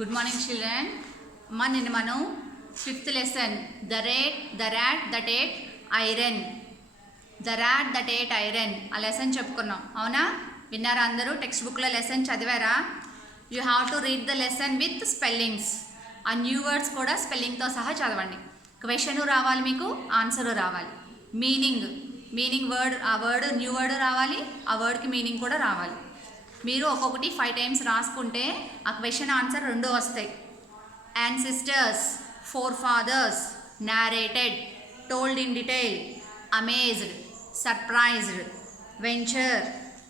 Good morning, children. మనం fifth lesson the rat that ate iron. The rat that ate iron ఆ lesson చెప్పుకున్నాం. అవునా? విన్నారా అందరూ? టెక్స్ట్ బుక్లో లెసన్ చదివారా? You have to read the lesson with spellings. ఆ న్యూ వర్డ్స్ కూడా స్పెల్లింగ్తో సహా చదవండి. క్వశ్చను రావాలి, మీకు ఆన్సరు రావాలి. మీనింగ్ వర్డ్, ఆ వర్డ్ న్యూ వర్డ్ రావాలి, ఆ వర్డ్కి మీనింగ్ కూడా రావాలి. మీరు ఒక్కొక్కటి 5 times రాసుకుంటే ఆ క్వశ్చన్ ఆన్సర్ 2 వస్తాయి. Ancestors, forefathers, narrated, told in detail, amazed, surprised, venture,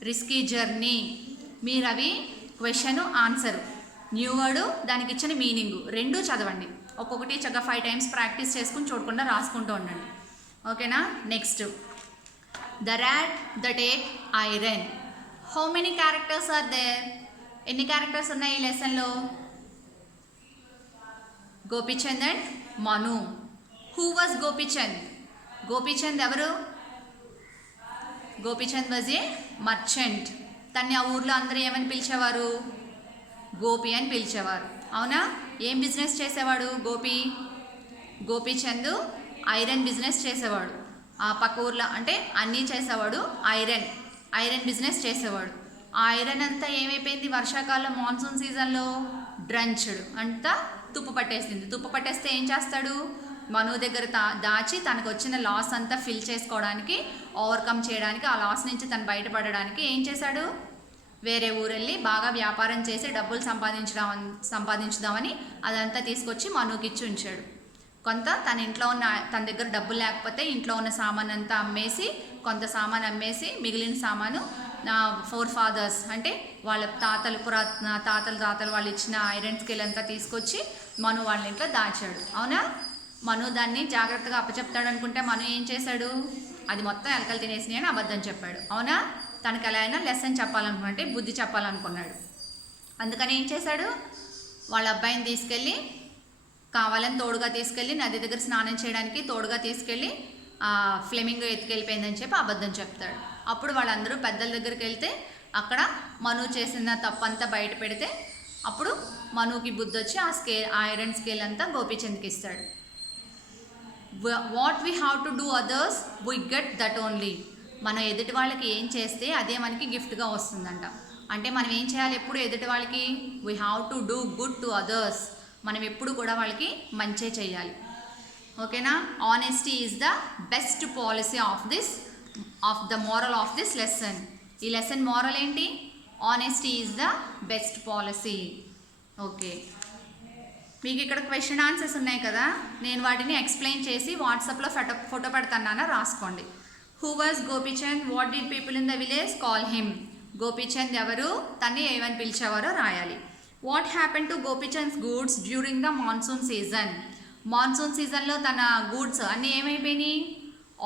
risky journey. మీరు అవి క్వశ్చన్ ఆన్సర్, న్యూ వర్డ్, దానికి ఇచ్చిన మీనింగ్ 2 చదవండి. ఒక్కొక్కటి చక్కగా 5 times ప్రాక్టీస్ చేసుకుని చూడకుండా రాసుకుంటూ ఉండండి. ఓకేనా? Next, the rat that ate iron. How many characters are there? ఎన్ని క్యారెక్టర్స్ ఉన్నాయి ఈ లెసన్లో? Gopichand and Manu. Who was Gopichand? Gopichand ఎవరు? Gopichand was a merchant. తన్ని ఆ ఊర్లో అందరూ ఏమని పిలిచేవారు? గోపి అని పిలిచేవారు. అవునా? ఏం బిజినెస్ చేసేవాడు గోపీచంద్? ఐరన్ బిజినెస్ చేసేవాడు. ఆ పక్క ఊర్లో అంటే అన్నీ చేసేవాడు. ఐరన్ బిజినెస్ చేసేవాడు. ఆ ఐరన్ అంతా ఏమైపోయింది? వర్షాకాలం మాన్సూన్ సీజన్లో డ్రంచ్డ్ అంతా తుప్పు పట్టేసింది. తుప్పు పట్టేస్తే ఏం చేస్తాడు? మను దగ్గర దాచి తనకు వచ్చిన లాస్ అంతా ఫిల్ చేసుకోవడానికి, ఓవర్కమ్ చేయడానికి, ఆ లాస్ నుంచి తను బయటపడడానికి ఏం చేశాడు? వేరే ఊరెళ్ళి బాగా వ్యాపారం చేసి డబ్బులు సంపాదించుదామని అదంతా తీసుకొచ్చి మనుకి ఇచ్చి ఉంచాడు. కొంత తన ఇంట్లో ఉన్న, తన దగ్గర డబ్బులు లేకపోతే ఇంట్లో ఉన్న సామాన్ అంతా అమ్మేసి, కొంత సామాన్ అమ్మేసి మిగిలిన సామాను forefathers అంటే వాళ్ళ తాతలు వాళ్ళు ఇచ్చిన ఐరన్ స్కేల్ అంతా తీసుకొచ్చి మను వాళ్ళ ఇంట్లో దాచాడు. అవునా? మను దాన్ని జాగ్రత్తగా అప్పచెప్తాడు అనుకుంటే మను ఏం చేశాడు? అది మొత్తం ఎలకలు తినేసినాయి అని అబద్ధం చెప్పాడు. అవునా? తనకు ఎలా అయినా లెసన్ చెప్పాలనుకుంటే, బుద్ధి చెప్పాలనుకున్నాడు. అందుకని ఏం చేశాడు? వాళ్ళ అబ్బాయిని తీసుకెళ్ళి, కావాలని తోడుగా తీసుకెళ్ళి నది దగ్గర స్నానం చేయడానికి తోడుగా తీసుకెళ్ళి ఫ్లెమింగో ఎత్తుకెళ్ళిపోయిందని చెప్పి అబద్ధం చెప్తాడు. అప్పుడు వాళ్ళందరూ పెద్దల దగ్గరికి వెళ్తే అక్కడ మను చేసిన తప్పంతా బయట పెడితే అప్పుడు మనుకి బుద్ధి వచ్చి ఆ ఐరన్ స్కేల్ అంతా గోపీచంద్కి ఇస్తాడు. What we have to do others we get that only. మనం ఎదుటి వాళ్ళకి ఏం చేస్తే అదే మనకి గిఫ్ట్గా వస్తుందంట. అంటే మనం ఏం చేయాలి? ఎప్పుడు ఎదుటి వాళ్ళకి we have to do good to others. మనం ఎప్పుడు కూడా వాళ్ళకి మంచే చేయాలి. ఓకేనా? Honesty is the best policy of the moral of this lesson. ఈ లెసన్ మోరల్ ఏంటి? Honesty is the best policy. Okay, మీకు ఇక్కడ క్వశ్చన్ ఆన్సర్స్ ఉన్నాయి కదా, నేను వాటిని ఎక్స్ప్లెయిన్ చేసి వాట్సాప్లో ఫోటో పెడతాను, రాసుకోండి. Who was Gopichand? What did people in the village call him? Gopichand ఎవరు? తన్ని ఏమని పిలిచేవారో రాయాలి. What happen to Gopichand's goods during the monsoon season? Monsoon సీజన్లో తన గూడ్స్ అన్నీ ఏమైపోయినాయి?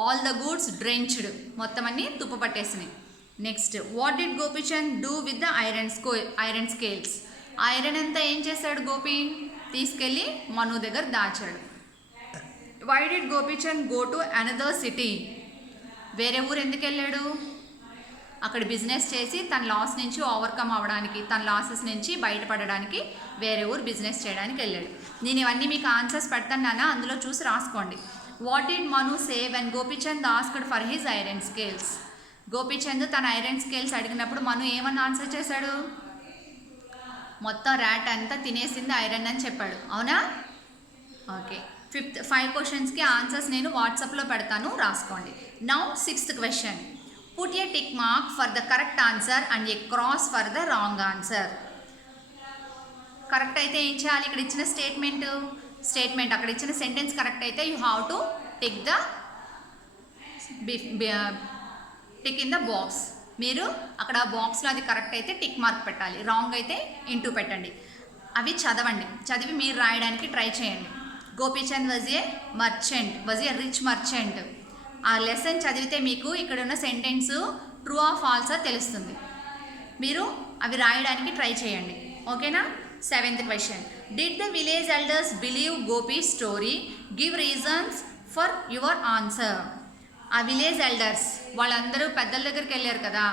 ఆల్ ద గూడ్స్ డ్రెంచ్డ్, మొత్తం అన్నీ తుప్పు పట్టేసినాయి. Next, what did Gopichand do with the iron scales? Iron అంతా ఏం చేశాడు గోపి? తీసుకెళ్ళి మను దగ్గర దాచాడు. Why did Gopichand go to another city? వేరే ఊరు ఎందుకు వెళ్ళాడు? అక్కడ బిజినెస్ చేసి తన లాస్ నుంచి ఓవర్కమ్ అవ్వడానికి, తన లాసెస్ నుంచి బయటపడడానికి వేరే ఊరు బిజినెస్ చేయడానికి వెళ్ళాడు. నేను ఇవన్నీ మీకు ఆన్సర్స్ పెడతాను, అందులో చూసి రాసుకోండి. What did Manu say when Gopichand asked for his iron scales? Gopichand తన ఐరన్ స్కేల్స్ అడిగినప్పుడు మను ఏమని ఆన్సర్ చేశాడు? మొత్తం ర్యాట్ అంతా తినేసింది ఐరన్ అని చెప్పాడు. అవునా? ఓకే, 5 questions ఆన్సర్స్ నేను వాట్సాప్లో పెడతాను, రాసుకోండి. Now 6th question. Put a tick mark for the correct answer and a cross for the wrong answer. Correct అయితే ఏం చేయాలి? ఇక్కడ ఇచ్చిన స్టేట్మెంట్ అక్కడ ఇచ్చిన సెంటెన్స్ కరెక్ట్ అయితే you have to tick in the box. మీరు అక్కడ బాక్స్లో అది కరెక్ట్ అయితే టిక్ మార్క్ పెట్టాలి, రాంగ్ అయితే ఇంటూ పెట్టండి. అవి చదివి మీరు రాయడానికి ట్రై చేయండి. Gopichand was A rich merchant. ఆ లెసన్ చదివితే మీకు ఇక్కడ ఉన్న సెంటెన్స్ ట్రూ ఆర్ ఫాల్సా తెలుస్తుంది. మీరు అవి రాయడానికి ట్రై చేయండి. ఓకేనా? 7th question. Did the village elders believe Gopi's story? Give reasons for your answer. ఆ విలేజ్ ఎల్డర్స్ వాళ్ళందరూ పెద్దల దగ్గరికి వెళ్ళారు కదా,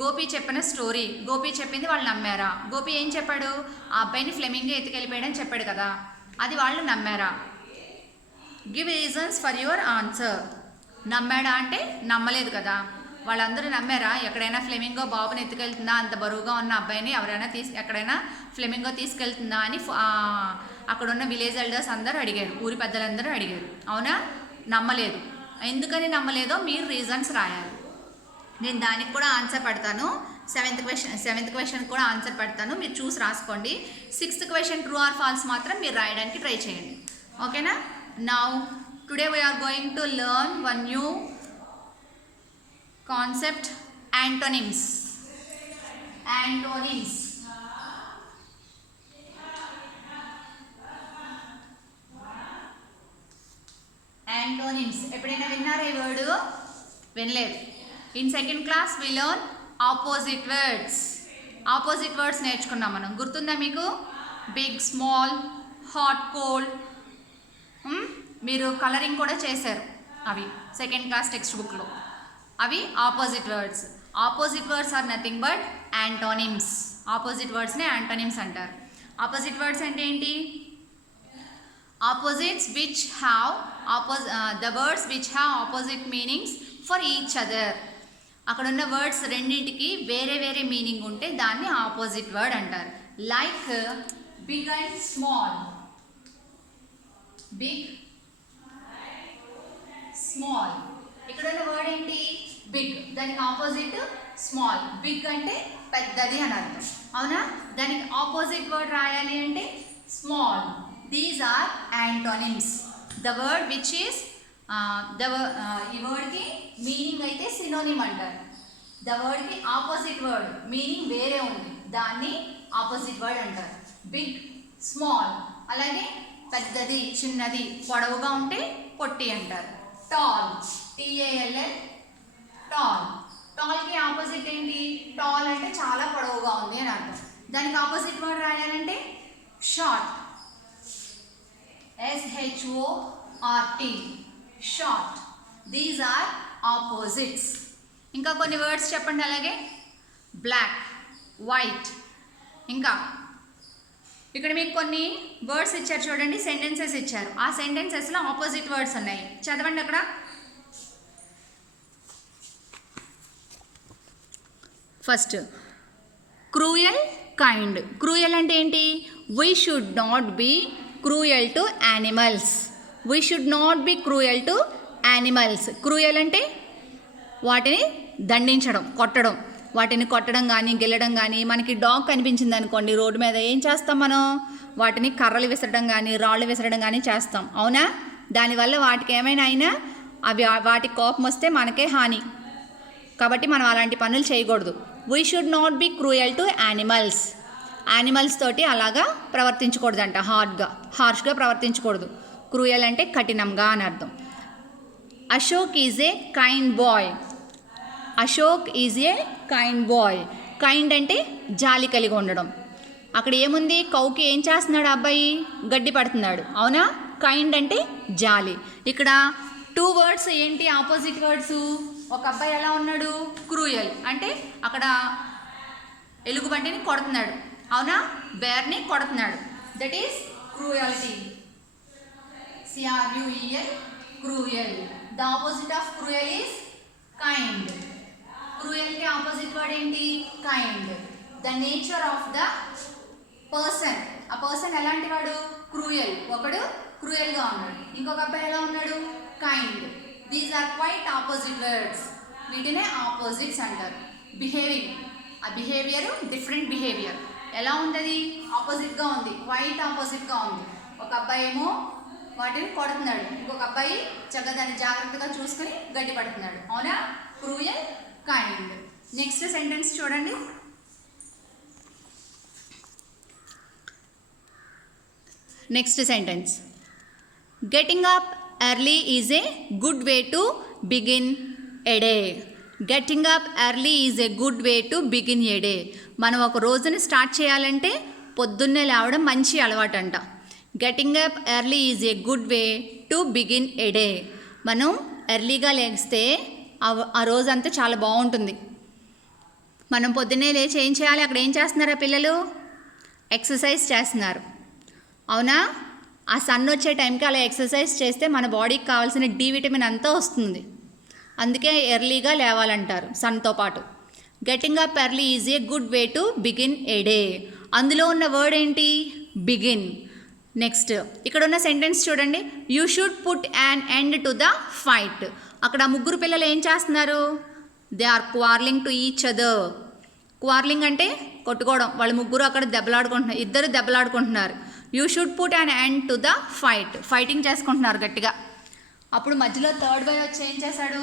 గోపి చెప్పిన స్టోరీ, గోపి చెప్పింది వాళ్ళు నమ్మారా? గోపి ఏం చెప్పాడు? ఆ అబ్బాయిని ఫ్లెమింగో ఎత్తుకెళ్ళిపోయాడని చెప్పాడు కదా, అది వాళ్ళు నమ్మారా? Give reasons for your answer. నమ్మాడా అంటే నమ్మలేదు కదా. వాళ్ళందరూ నమ్మారా? ఎక్కడైనా ఫ్లెమింగో బాబుని ఎత్తుకెళ్తుందా, అంత బరువుగా ఉన్న అబ్బాయిని ఎవరైనా ఎక్కడైనా ఫ్లెమింగో తీసుకెళ్తుందా అని అక్కడున్న విలేజ్ ఎల్డర్స్ అందరూ అడిగారు, ఊరి పెద్దలందరూ అడిగారు. అవునా? నమ్మలేదు. ఎందుకని నమ్మలేదో మీరు రీజన్స్ రాయాలి. నేను దానికి కూడా ఆన్సర్ పెడతాను. సెవెంత్ క్వశ్చన్ కూడా ఆన్సర్ పెడతాను, మీరు చూసి రాసుకోండి. 6th question true or falls మాత్రం మీరు రాయడానికి ట్రై చేయండి. ఓకేనా? Now today we are going to learn one new concept, antonyms. Antonyms ఎప్పుడైనా విన్నారా ఈ వర్డ్? వినలేదు. In second class we learn opposite words. Opposite words నేర్చుకున్నాం మనం. గుర్తుందా మీకు? Big, small, hot, cold. మీరు కలరింగ్ కూడా చేశారు అవి సెకండ్ క్లాస్ టెక్స్ట్ బుక్లో. అవి opposite words. Opposite words are nothing but antonyms. Opposite వర్డ్స్ని యాంటోనిమ్స్ అంటారు. ఆపోజిట్ వర్డ్స్ అంటే ఏంటి? Opposites which have the words which have opposite meanings for each other. అక్కడ ఉన్న వర్డ్స్ రెండింటికి వేరే వేరే మీనింగ్ ఉంటే దాన్ని ఆపోజిట్ వర్డ్ అంటారు. Like big and small. Big, small. ఇక్కడ ఉన్న వర్డ్ ఏంటి? బిగ్. దానికి ఆపోజిట్ స్మాల్. బిగ్ అంటే పెద్దది అని అర్థం. అవునా? దానికి ఆపోజిట్ వర్డ్ రాయాలి అంటే small. These are antonyms. The word which is ఈ వర్డ్కి మీనింగ్ అయితే సినోనిమ్ అంటారు. ద వర్డ్కి ఆపోజిట్ వర్డ్ మీనింగ్ వేరే ఉంది, దాన్ని ఆపోజిట్ వర్డ్ అంటారు. Big, small. అలాగే పెద్దది, చిన్నది, పొడవుగా ఉంటే పొట్టి అంటారు. Tall, TALL, tall. టాల్కి ఆపోజిట్ ఏంటి? టాల్ అంటే చాలా పొడవుగా ఉంది అని అర్థం. దానికి ఆపోజిట్ వర్డ్ రాయాలంటే short. SHORT, short. These are opposites. ఇంకా కొన్ని వర్డ్స్ చెప్పండి. అలాగే బ్లాక్, వైట్. ఇంకా ఇక్కడ మీకు కొన్ని వర్డ్స్ ఇచ్చారు చూడండి, సెంటెన్సెస్ ఇచ్చారు. ఆ సెంటెన్సెస్లో ఆపోజిట్ వర్డ్స్ ఉన్నాయి, చదవండి అక్కడ. First cruel, kind. క్రూయల్ అంటే ఏంటి? We should not be cruel to animals. We should not be cruel to animals. Cruel అంటే వాటిని దండించడం, కొట్టడం. వాటిని కొట్టడం కానీ గెలడం కానీ. మనకి డాగ్ కనిపించింది అనుకోండి రోడ్డు మీద, ఏం చేస్తాం మనం? వాటిని కర్రలు విసరడం కానీ రాళ్ళు విసరడం కానీ చేస్తాం. అవునా? దానివల్ల వాటికి ఏమైనా అయినా వాటి కోపం వస్తే మనకే హాని. కాబట్టి మనం అలాంటి పనులు చేయకూడదు. We should not be cruel to animals. Animals తోటి అలాగా ప్రవర్తించకూడదంట, హార్ష్గా ప్రవర్తించకూడదు. క్రూయల్ అంటే కఠినంగా అని అర్థం. Ashok is a kind boy. Ashok is a kind boy. Kind అంటే జాలి కలిగి ఉండడం. అక్కడ ఏముంది? కౌకి ఏం చేస్తున్నాడు? అబ్బాయి గడ్డి పడుతున్నాడు. అవునా? కైండ్ అంటే జాలి. ఇక్కడ 2 వర్డ్స్ ఏంటి ఆపోజిట్ వర్డ్స్? ఒక అబ్బాయి ఎలా ఉన్నాడు? క్రూయల్ అంటే అక్కడ ఎలుగుబంటిని కొడుతున్నాడు. అవునా? బేర్ని కొడుతున్నాడు. That is cruelty. CRUEL, cruel. The opposite of cruel is kind. క్రూయల్కి ఆపోజిట్ వర్డ్ ఏంటి? Kind. The nature of the person. ఆ పర్సన్ ఎలాంటి వాడు? క్రూయల్. ఒకడు క్రూయల్గా ఉన్నాడు, ఇంకొక అబ్బాయి ఎలా ఉన్నాడు? Kind. These are quite opposite words. వీటినే ఆపోజిట్స్ అంటారు. బిహేవింగ్, ఆ బిహేవియర్ డిఫరెంట్ బిహేవియర్. ఎలా ఉంది? ఆపోజిట్గా ఉంది, వైట్ ఆపోజిట్గా ఉంది. ఒక అబ్బాయి ఏమో వాటిని కొడుతున్నాడు, ఇంకొక అబ్బాయి చక్కగా దాన్ని జాగ్రత్తగా చూసుకుని గడ్డి పడుతున్నాడు. అవునా? Cruel, kind. నెక్స్ట్ సెంటెన్స్ చూడండి. Next sentence. Getting up early is a good way to begin a day. Getting up early is a good way to begin A day. మనం ఒక రోజుని స్టార్ట్ చేయాలంటే పొద్దున్నే లేవడం మంచి అలవాటు అంట. Getting up early is a good way to begin A day. మనం ఎర్లీగా లేస్తే ఆ రోజంతా చాలా బాగుంటుంది. మనం పొద్దున్నే లేచి ఏం చేయాలి? అక్కడ ఏం చేస్తున్నారా పిల్లలు? ఎక్సర్సైజ్ చేస్తున్నారు, అవునా? ఆ సన్ వచ్చే టైంకి అలా ఎక్సర్సైజ్ చేస్తే మన బాడీకి కావాల్సిన డి విటమిన్ అంతా వస్తుంది. అందుకే ఎర్లీగా లేవాలంటారు సన్తో పాటు. Getting up early is a good way to begin A day. అందులో ఉన్న వర్డ్ ఏంటి? బిగిన్. నెక్స్ట్ ఇక్కడ ఉన్న సెంటెన్స్ చూడండి. You should put an end to the fight. అక్కడ ముగ్గురు పిల్లలు ఏం చేస్తున్నారు? They are quarrelling to each other. Quarrelling అంటే కొట్టుకోవడం. వాళ్ళు ముగ్గురు అక్కడ దెబ్బలాడుకుంటున్నారు, ఇద్దరు దెబ్బలాడుకుంటున్నారు. You should put an end to the fight. Fighting చేసుకుంటున్నారు గట్టిగా. అప్పుడు మధ్యలో థర్డ్ బాయ్ వచ్చి ఏం చేశాడు?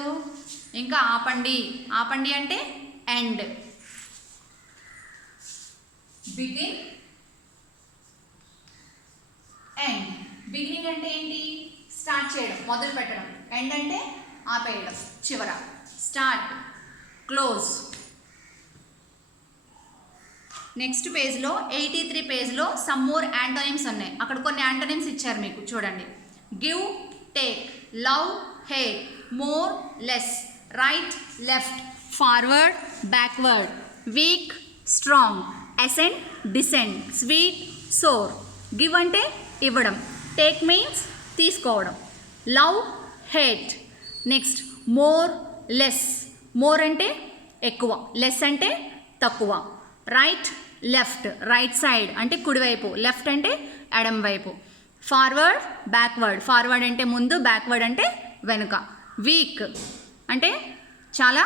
ఇంకా ఆపండి. ఆపండి అంటే ఎండ్. Begin, end. బిగినింగ్ అంటే ఏంటి? స్టార్ట్ చేయడం, మొదలు పెట్టడం. ఎండ్ అంటే ఆపేయడం, చివర. Start, close. నెక్స్ట్ పేజ్లో 83 పేజ్లో సమ్ మోర్ యాంటోనిమ్స్ ఉన్నాయి. అక్కడ కొన్ని యాంటోనిమ్స్ ఇచ్చారు మీకు, చూడండి. Give, take, love, hate, more, less, right, left, forward, backward, weak, strong, ascend, descend, sweet, sour. Give అంటే ఇవ్వడం, టేక్ మీన్స్ తీసుకోవడం, love, hate. Next more, less. More అంటే ఎక్కువ, లెస్ అంటే తక్కువ. రైట్, లెఫ్ట్, రైట్ సైడ్ అంటే కుడివైపు, లెఫ్ట్ అంటే ఎడం వైపు. ఫార్వర్డ్, బ్యాక్వర్డ్, ఫార్వర్డ్ అంటే ముందు, బ్యాక్వర్డ్ అంటే వెనుక. వీక్ అంటే చాలా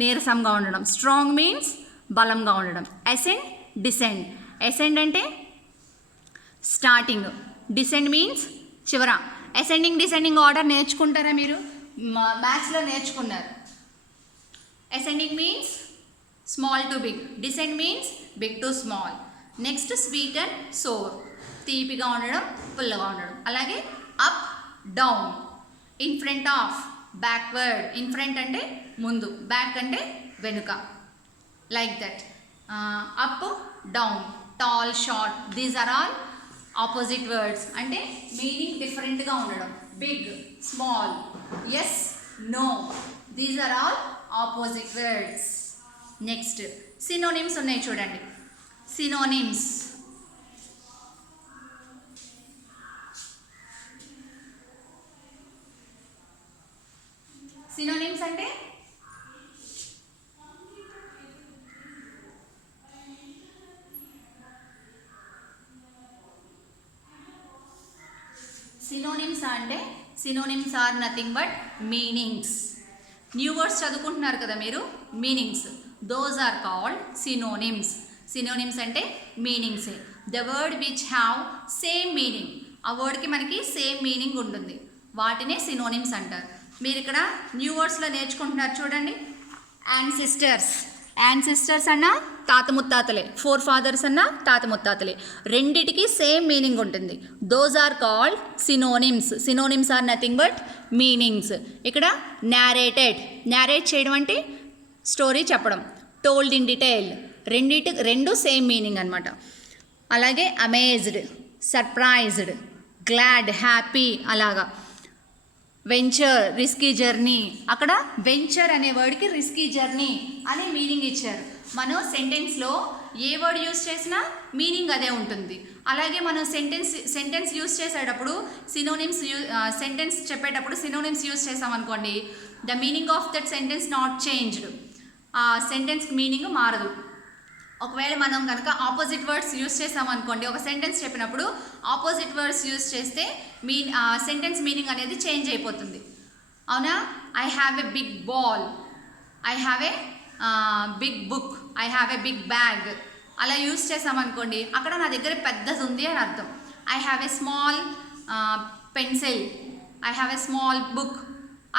నీరసంగా ఉండడం, స్ట్రాంగ్ మీన్స్ బలంగా ఉండడం. Ascend, descend. అసెండ్ అంటే స్టార్టింగ్, డిసెండ్ మీన్స్ చివర. అసెండింగ్ డిసెండింగ్ ఆర్డర్ నేర్చుకుంటారా మీరు? మ్యాథ్స్లో నేర్చుకున్నారు. Ascending means small to big, descend means big to small. Next sweet and sour, తీపిగా ఉండడం, పుల్లగా ఉండడం. అలాగే up, down, in front of, backward. In front అంటే ముందు, బ్యాక్ అంటే వెనుక. Like that. Up, down, tall, short, these are all opposite words. అంటే మీనింగ్ డిఫరెంట్గా ఉండడం. Big, small, yes, no, these are all opposite words. Next synonyms ఉన్నాయి చూడండి. Synonyms. Synonyms అంటే synonyms are nothing but meanings. New words చదువుకుంటున్నారు కదా మీరు, meanings. Those are called synonyms. Synonyms అంటే మీనింగ్సే. The word which have same meaning. ఆ వర్డ్కి మనకి సేమ్ మీనింగ్ ఉంటుంది, వాటినే సినోనిమ్స్ అంటారు. మీరు ఇక్కడ న్యూ వర్డ్స్లో నేర్చుకుంటున్నారు చూడండి. యాన్సిస్టర్స్. యాన్సిస్టర్స్ అన్న తాత ముత్తాతలే, ఫోర్ ఫాదర్స్ అన్న తాత ముత్తాతలే, రెండిటికి సేమ్ మీనింగ్ ఉంటుంది. Those are called synonyms. Synonyms are nothing but meanings. ఇక్కడ నారేటెడ్, నారేట్ చేయడం అంటే స్టోరీ చెప్పడం. టోల్డ్ ఇన్ డీటెయిల్, రెండు సేమ్ మీనింగ్ అనమాట. అలాగే అమేజ్డ్, సర్ప్రైజ్డ్, గ్లాడ్, హ్యాపీ, అలాగా. Venture, risky journey. అక్కడ వెంచర్ అనే వర్డ్కి రిస్కీ జర్నీ అనే మీనింగ్ ఇచ్చారు. మనం సెంటెన్స్లో ఏ వర్డ్ యూస్ చేసినా మీనింగ్ అదే ఉంటుంది. అలాగే మనం సెంటెన్స్ యూస్ చేసేటప్పుడు సినోనిమ్స్ సెంటెన్స్ చెప్పేటప్పుడు సినోనిమ్స్ యూస్ చేసామనుకోండి, the meaning of that sentence not changed. ఆ సెంటెన్స్ మీనింగ్ మారదు. ఒకవేళ మనం కనుక ఆపోజిట్ వర్డ్స్ యూస్ చేసామనుకోండి, ఒక సెంటెన్స్ చెప్పినప్పుడు ఆపోజిట్ వర్డ్స్ యూస్ చేస్తే సెంటెన్స్ మీనింగ్ అనేది చేంజ్ అయిపోతుంది. అవునా? I have a big ball, I have a big book, I have a big bag. అలా యూస్ చేసామనుకోండి, అక్కడ నా దగ్గర పెద్దది ఉంది అని అర్థం. I have a small pencil, I have a small book.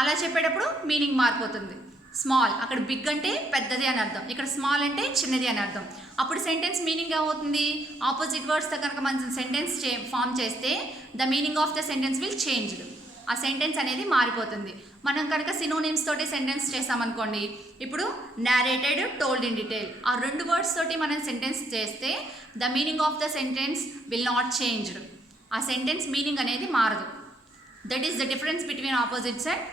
అలా చెప్పేటప్పుడు మీనింగ్ మారిపోతుంది. స్మాల్, అక్కడ బిగ్ అంటే పెద్దది అని అర్థం, ఇక్కడ స్మాల్ అంటే చిన్నది అని అర్థం. అప్పుడు సెంటెన్స్ మీనింగ్ ఏమవుతుంది? ఆపోజిట్ వర్డ్స్తో కనుక మనం సెంటెన్స్ ఫామ్ చేస్తే the meaning of the sentence will changed. ఆ సెంటెన్స్ అనేది మారిపోతుంది. మనం కనుక సినోనిమ్స్ తోటి సెంటెన్స్ చేసామనుకోండి, ఇప్పుడు నారేటెడ్, టోల్డ్ ఇన్ డీటెయిల్, ఆ రెండు వర్డ్స్ తోటి మనం సెంటెన్స్ చేస్తే the meaning of the sentence will not changed. ఆ సెంటెన్స్ మీనింగ్ అనేది మారదు. That is the difference between opposites and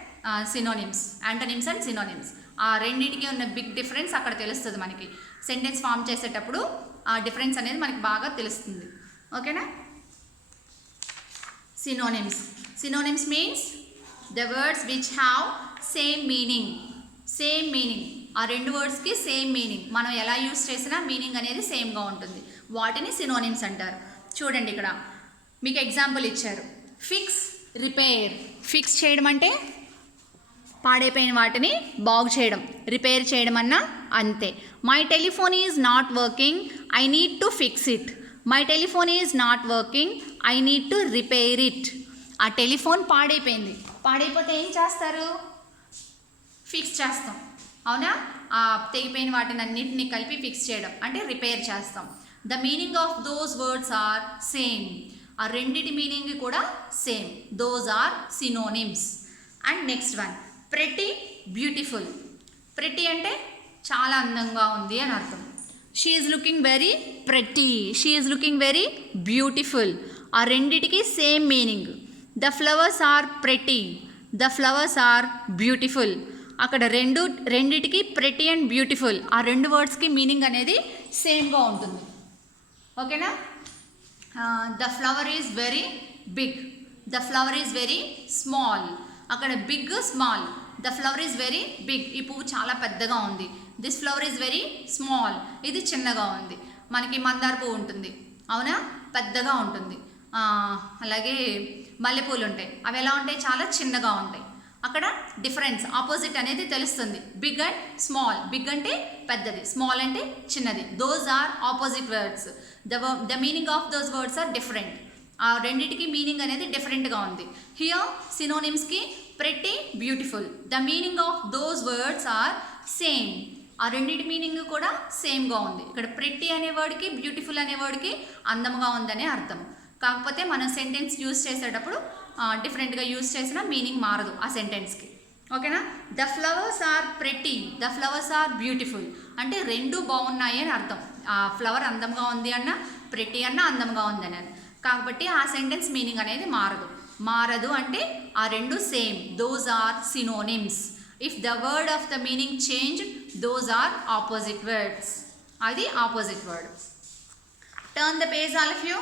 synonyms, antonyms and synonyms. ఆ రెండింటికి ఉన్న బిగ్ డిఫరెన్స్ అక్కడ తెలుస్తుంది మనకి. సెంటెన్స్ ఫామ్ చేసేటప్పుడు ఆ డిఫరెన్స్ అనేది మనకి బాగా తెలుస్తుంది. ఓకేనా. Synonyms. Synonyms means the words which have same meaning. Same meaning, ఆ రెండు వర్డ్స్కి సేమ్ మీనింగ్. మనం ఎలా యూస్ చేసినా మీనింగ్ అనేది సేమ్గా ఉంటుంది. వాటిని సినోనిమ్స్ అంటారు. చూడండి ఇక్కడ మీకు ఎగ్జాంపుల్ ఇచ్చారు. Fix, repair. ఫిక్స్ చేయడం అంటే పాడైపోయిన వాటిని బాగు చేయడం, రిపేర్ చేయడం అన్నా అంతే. My telephone is not working, I need to fix it. My telephone is not working, I need to repair it. ఆ టెలిఫోన్ పాడైపోయింది, పాడైపోతే ఏం చేస్తారు? ఫిక్స్ చేస్తాం, అవునా? ఆ తెగిపోయిన వాటిని అన్నింటినీ కలిపి ఫిక్స్ చేయడం అంటే రిపేర్ చేస్తాం. The meaning of those words are same. ఆ రెండిటి మీనింగ్ కూడా same. Those are synonyms. And next one, pretty, beautiful. Pretty అంటే చాలా అందంగా ఉంది అని అర్థం. She is looking very pretty, she is looking very beautiful. ఆ రెండిటికి same meaning. The flowers are pretty, the flowers are beautiful. అక్కడ రెండిటికి ప్రెటీ అండ్ బ్యూటిఫుల్ ఆ రెండు వర్డ్స్కి మీనింగ్ అనేది సేమ్గా ఉంటుంది. ఓకేనా. The flower is very big, the flower is very small. అక్కడ big, small. The flower is very big, ఈ పువ్వు చాలా పెద్దగా ఉంది. This flower is very small, ఇది చిన్నగా ఉంది. మనకి మందార పువ్వు ఉంటుంది, అవునా, పెద్దగా ఉంటుంది. అలాగే మల్లెపూలు ఉంటాయి, అవి ఎలా ఉంటాయి? చాలా చిన్నగా ఉంటాయి. అక్కడ డిఫరెన్స్, ఆపోజిట్ అనేది తెలుస్తుంది. Big and small. బిగ్ అంటే పెద్దది, స్మాల్ అంటే చిన్నది. Those are opposite words. The meaning of those words are different. ఆ రెండింటికి మీనింగ్ అనేది డిఫరెంట్గా ఉంది. హియర్ సినోనిమ్స్కి pretty, beautiful. The meaning of those words are same. ఆ రెండింటి మీనింగ్ కూడా సేమ్గా ఉంది. ఇక్కడ ప్రెటీ అనే వర్డ్కి, బ్యూటిఫుల్ అనే వర్డ్కి అందంగా ఉందనే అర్థం. కాకపోతే మనం సెంటెన్స్ యూజ్ చేసేటప్పుడు డిఫరెంట్గా యూజ్ చేసిన మీనింగ్ మారదు ఆ సెంటెన్స్కి. ఓకేనా. The flowers are pretty, the flowers are beautiful అంటే రెండు బాగున్నాయి అని అర్థం. ఆ ఫ్లవర్ అందంగా ఉంది అన్న, ప్రెటీ అన్న అందంగా ఉంది అని. కాబట్టి ఆ సెంటెన్స్ మీనింగ్ అనేది మారదు అంటే ఆ రెండు same. Those are synonyms. If the word of the meaning change, those are opposite words. అది opposite word. Turn the page all of you.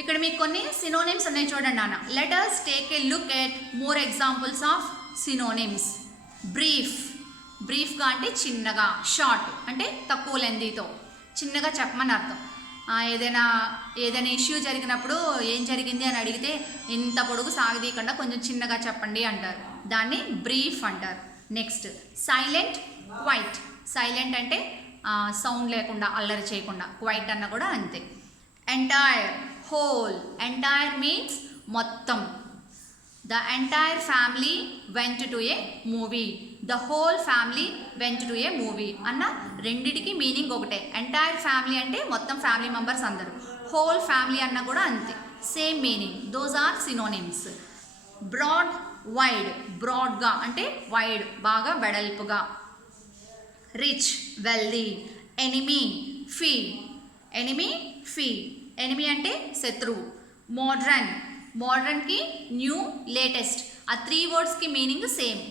ఇక్కడ మీకు కొన్ని సినోనిమ్స్ ఉన్నాయి చూడండి నాన్న. Let us take a look at more examples of synonyms. Brief, బ్రీఫ్గా అంటే చిన్నగా. షార్ట్ అంటే తక్కువ లెంతీతో, చిన్నగా చెప్పమని అర్థం. ఏదైనా ఇష్యూ జరిగినప్పుడు ఏం జరిగింది అని అడిగితే ఇంత పొడుగు సాగదీయకుండా కొంచెం చిన్నగా చెప్పండి అంటారు, దాన్ని బ్రీఫ్ అంటారు. Next silent, quiet. సైలెంట్ అంటే సౌండ్ లేకుండా, అల్లరి చేయకుండా. క్వైట్ అన్న కూడా అంతే. Entire, whole. ఎంటైర్ మీన్స్ మొత్తం. The entire family went to a movie, the whole family went to a movie అన్న రెండిటికి మీనింగ్ ఒకటే. ఎంటైర్ ఫ్యామిలీ అంటే మొత్తం ఫ్యామిలీ మెంబర్స్ అందరూ. హోల్ ఫ్యామిలీ అన్న కూడా అంతే, same meaning. Those are synonyms. Broad, wide. బ్రాడ్గా అంటే వైడ్, బాగా వెడల్పుగా. Rich, wealthy. Enemy, foe. Enemy, foe. Enemy అంటే శత్రువు. మోడ్రన్, మోడ్రన్కి న్యూ, లేటెస్ట్. ఆ త్రీ వర్డ్స్కి meaning same.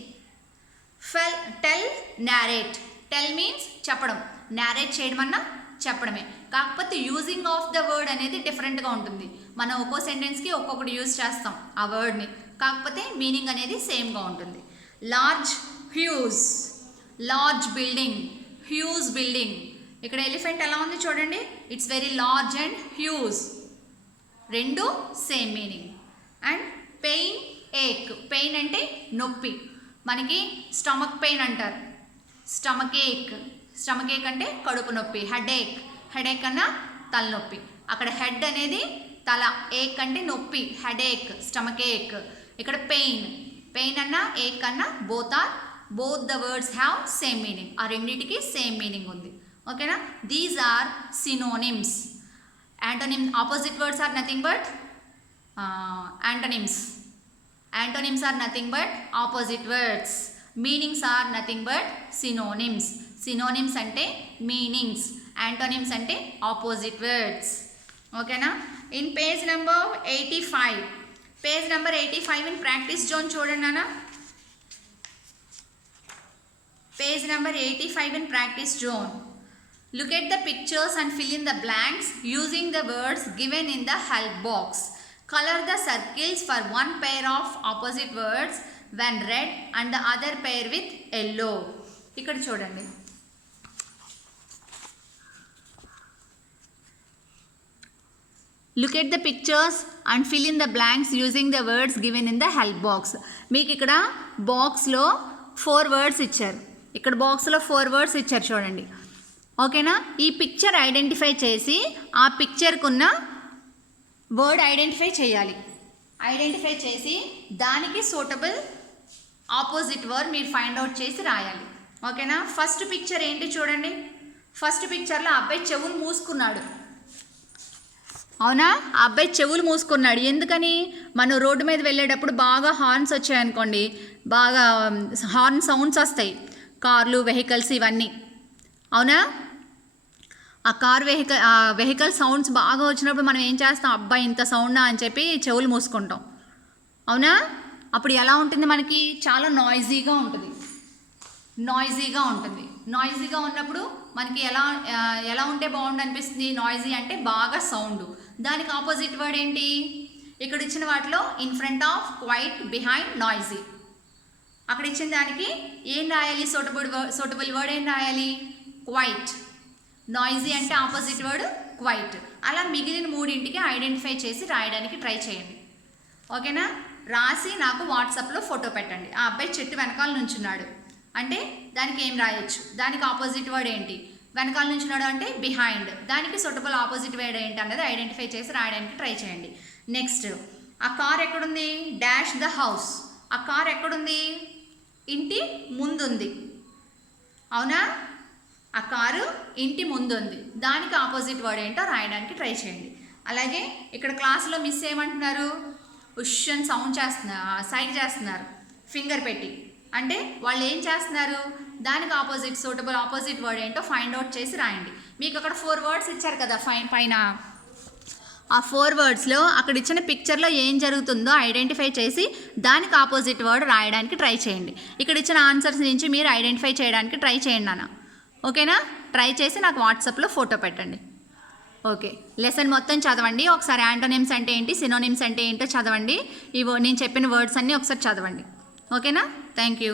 Tell, narrate. Tell means చెప్పడం, నారేట్ చేయడం అన్నా చెప్పడమే. కాకపోతే యూజింగ్ ఆఫ్ ద వర్డ్ అనేది డిఫరెంట్గా ఉంటుంది. మనం ఒక్కో సెంటెన్స్కి ఒక్కొక్కటి యూజ్ చేస్తాం ఆ వర్డ్ని, కాకపోతే మీనింగ్ అనేది సేమ్గా ఉంటుంది. Large, huge. Large building, huge building. ఇక్కడ ఎలిఫెంట్ ఎలా ఉంది చూడండి, it's very large and huge, రెండు same meaning. And pain, ache. Pain అంటే నొప్పి. మనకి స్టమక్ పెయిన్ అంటారు, స్టమక్ ఏక్. స్టమక్ ఏక్ అంటే కడుపు నొప్పి. హెడ్ ఏక్, హెడ్ ఏక్ అన్న తలనొప్పి. అక్కడ హెడ్ అనేది తల, ఏక్ అంటే నొప్పి, హెడ్ ఏక్, స్టమక్ ఏక్. ఇక్కడ పెయిన్, పెయిన్ అన్న ఏక్ అన్న both the words have same meaning. ఆ రెండింటికి సేమ్ మీనింగ్ ఉంది. ఓకేనా. These are synonyms. Antonyms, opposite words are nothing but antonyms. Antonyms are nothing but opposite words. Meanings are nothing but synonyms. Synonyms ante meanings, antonyms ante opposite words. Okay na. In page number 85, page number 85 in practice zone చూడండి నాన్న. Page number 85 in practice zone. Look at the pictures and fill in the blanks using the words given in the help box. Color the circles for one pair of opposite words when red and the other pair with yellow. ఇక్కడ చూడండి. Look at the pictures and fill in the blanks using the words given in the help box. మీకు ఇక్కడ బాక్స్లో 4 words ఇచ్చారు. ఇక్కడ బాక్స్లో 4 words ఇచ్చారు చూడండి. ఓకేనా? ఈ పిక్చర్ ఐడెంటిఫై చేసి ఆ పిక్చర్కున్న వర్డ్ ఐడెంటిఫై చేయాలి. ఐడెంటిఫై చేసి దానికి సూటబుల్ ఆపోజిట్ వర్డ్ మీరు ఫైండ్ అవుట్ చేసి రాయాలి. ఓకేనా? ఫస్ట్ పిక్చర్ ఏంటి చూడండి. ఫస్ట్ పిక్చర్లో అబ్బాయి చెవులు మూసుకున్నాడు. అవునా? ఆ అబ్బాయి చెవులు మూసుకున్నాడు. ఎందుకని? మనం రోడ్డు మీద వెళ్ళేటప్పుడు బాగా హార్న్స్ వచ్చాయనుకోండి, బాగా హార్న్ సౌండ్స్ వస్తాయి, కార్లు, వెహికల్స్ ఇవన్నీ. అవునా? ఆ వెహికల్ సౌండ్స్ బాగా వచ్చినప్పుడు మనం ఏం చేస్తాం? అబ్బాయి ఇంత సౌండా అని చెప్పి చెవులు మూసుకుంటాం. అవునా? అప్పుడు ఎలా ఉంటుంది? మనకి చాలా నాయిజీగా ఉంటుంది. నాయిజీగా ఉన్నప్పుడు మనకి ఎలా ఉంటే బాగుండు అనిపిస్తుంది? నాయిజీ అంటే బాగా సౌండ్. దానికి ఆపోజిట్ వర్డ్ ఏంటి? ఇక్కడ ఇచ్చిన వాటిలో in front of, quiet, behind, noisy. అక్కడ ఇచ్చిన దానికి ఏం రాయాలి? సూటబుల్ వర్డ్ ఏం రాయాలి? క్వైట్. నాయిజీ అంటే ఆపోజిట్ వర్డ్ క్వైట్. అలా మిగిలిన 3 ఐడెంటిఫై చేసి రాయడానికి ట్రై చేయండి. ఓకేనా? రాసి నాకు వాట్సాప్లో ఫోటో పెట్టండి. ఆ అబ్బాయి చెట్టు వెనకాల నుంచున్నాడు అంటే దానికి ఏం రాయొచ్చు? దానికి ఆపోజిట్ వర్డ్ ఏంటి? వెనకాల నుంచున్నాడు అంటే బిహైండ్. దానికి సూటబుల్ ఆపోజిట్ వర్డ్ ఏంటి అన్నది ఐడెంటిఫై చేసి రాయడానికి ట్రై చేయండి. నెక్స్ట్, ఆ కార్ ఎక్కడుంది? Dash the house. ఆ కార్ ఎక్కడుంది? ఇంటి ముందుంది. అవునా? ఆ కారు ఇంటి ముందుంది. దానికి ఆపోజిట్ వర్డ్ ఏంటో రాయడానికి ట్రై చేయండి. అలాగే ఇక్కడ క్లాస్లో మిస్ ఏమంటున్నారు? ఉషన్ సైడ్ చేస్తున్నారు ఫింగర్ పెట్టి. అంటే వాళ్ళు ఏం చేస్తున్నారు? దానికి సూటబుల్ ఆపోజిట్ వర్డ్ ఏంటో ఫైండ్ అవుట్ చేసి రాయండి. మీకు అక్కడ 4 వర్డ్స్ ఇచ్చారు కదా పైన. ఆ 4 వర్డ్స్లో అక్కడ ఇచ్చిన పిక్చర్లో ఏం జరుగుతుందో ఐడెంటిఫై చేసి దానికి ఆపోజిట్ వర్డ్ రాయడానికి ట్రై చేయండి. ఇక్కడ ఇచ్చిన ఆన్సర్స్ నుంచి మీరు ఐడెంటిఫై చేయడానికి ట్రై చేయండి నాన్న. ఓకేనా? ట్రై చేసి నాకు వాట్సాప్లో ఫోటో పెట్టండి. ఓకే, లెసన్ మొత్తం చదవండి. ఒకసారి యాంటోనిమ్స్ అంటే ఏంటి, సినోనిమ్స్ అంటే ఏంటో చదవండి. నేను చెప్పిన వర్డ్స్ అన్నీ ఒకసారి చదవండి. ఓకేనా? Thank you.